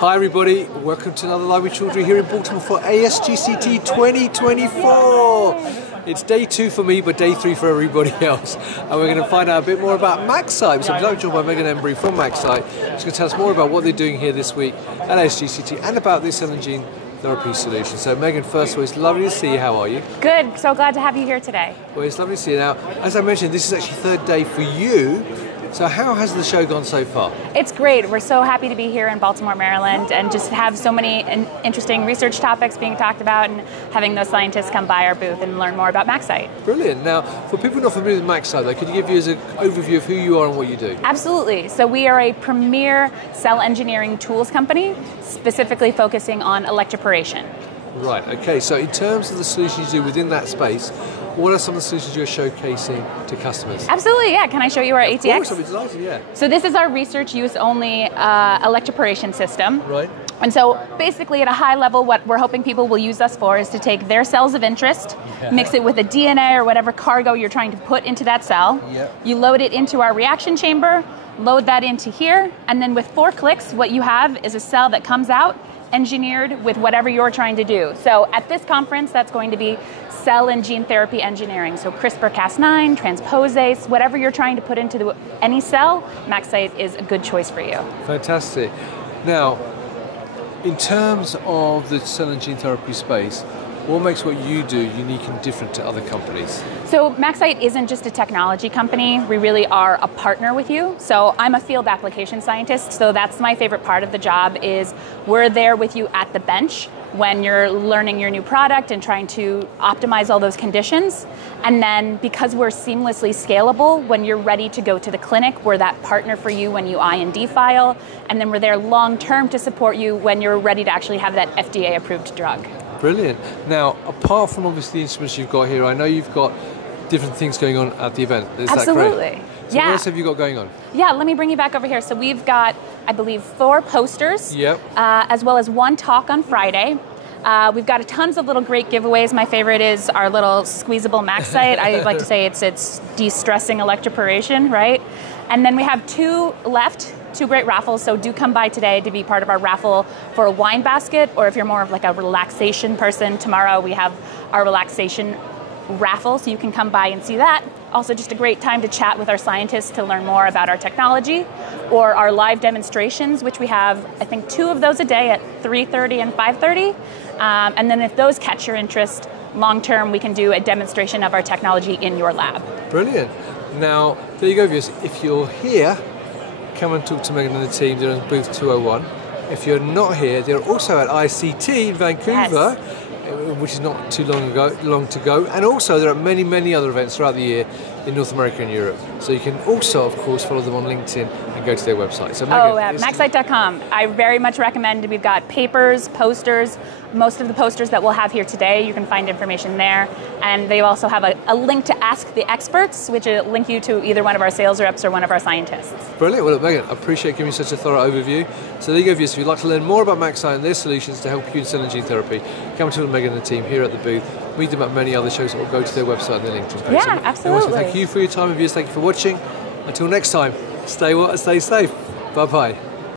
Hi everybody, welcome to another live with children here in Baltimore for ASGCT 2024. It's day 2 for me, but day 3 for everybody else. And we're going to find out a bit more about MaxCyte. So I'm joined by Megan Embrey from MaxCyte. She's going to tell us more about what they're doing here this week at ASGCT and about this cell and gene therapy solution. So Megan, first of all, it's lovely to see you. How are you? Good, so glad to have you here today. Well, it's lovely to see you. Now, as I mentioned, this is actually third day for you. So how has the show gone so far? It's great. We're so happy to be here in Baltimore, Maryland, and just have so many interesting research topics being talked about and having those scientists come by our booth and learn more about MaxCyte. Brilliant. Now, for people not familiar with MaxCyte, though, could you give us an overview of who you are and what you do? Absolutely. So we are a premier cell engineering tools company, specifically focusing on electroporation. Right, okay. So in terms of the solutions you do within that space, what are some of the solutions you're showcasing to customers? Absolutely, yeah. Can I show you our ATX? Of course, I'd be delighted, yeah. So this is our research use only electroporation system. Right. And so basically at a high level, what we're hoping people will use us for is to take their cells of interest, mix it with a DNA or whatever cargo you're trying to put into that cell. Yep. You load it into our reaction chamber, load that into here, and then with 4 clicks, what you have is a cell that comes out engineered with whatever you're trying to do. So at this conference, that's going to be cell and gene therapy engineering. So CRISPR-Cas9, transposase, whatever you're trying to put into any cell, MaxCyte is a good choice for you. Fantastic. Now, in terms of the cell and gene therapy space, what makes what you do unique and different to other companies? So MaxCyte isn't just a technology company, we really are a partner with you. So I'm a field application scientist, so that's my favorite part of the job is we're there with you at the bench when you're learning your new product and trying to optimize all those conditions. And then because we're seamlessly scalable, when you're ready to go to the clinic, we're that partner for you when you IND file, and then we're there long term to support you when you're ready to actually have that FDA approved drug. Brilliant. Now, apart from obviously the instruments you've got here, I know you've got different things going on at the event. Is Absolutely. that correct? So yeah. what else have you got going on? Yeah, let me bring you back over here. So we've got, I believe, 4 posters, yep. As well as 1 talk on Friday. We've got tons of little great giveaways. My favorite is our little squeezable MaxCyte. I like to say it's de-stressing electroporation, right? And then we have 2 left. 2 great raffles, so do come by today to be part of our raffle for a wine basket, or if you're more of like a relaxation person, tomorrow we have our relaxation raffle, so you can come by and see that. Also just a great time to chat with our scientists to learn more about our technology, or our live demonstrations, which we have, I think, 2 of those a day at 3:30 and 5:30. And then if those catch your interest, long term we can do a demonstration of our technology in your lab. Brilliant. Now, there you go, viewers. If you're here, come and talk to Megan and the team. They're on booth 201. If you're not here, they're also at ICT in Vancouver, which is not too long to go. And also there are many, many other events throughout the year in North America and Europe. So you can also, of course, follow them on LinkedIn and go to their website. So Megan, MaxCyte.com. I very much recommend. We've got papers, posters. Most of the posters that we'll have here today, you can find information there. And they also have a link to Ask the Experts, which will link you to either one of our sales reps or one of our scientists. Brilliant. Well, look, Megan, I appreciate giving me such a thorough overview. So there you go, viewers. If you'd like to learn more about MaxCyte and their solutions to help you in cell and gene therapy, come and talk to Megan and the team here at the booth. Meet them at many other shows, or go to their website and their LinkedIn page. Yeah, absolutely. Thank you for your time, viewers. Thank you for watching. Until next time, stay safe. Bye-bye.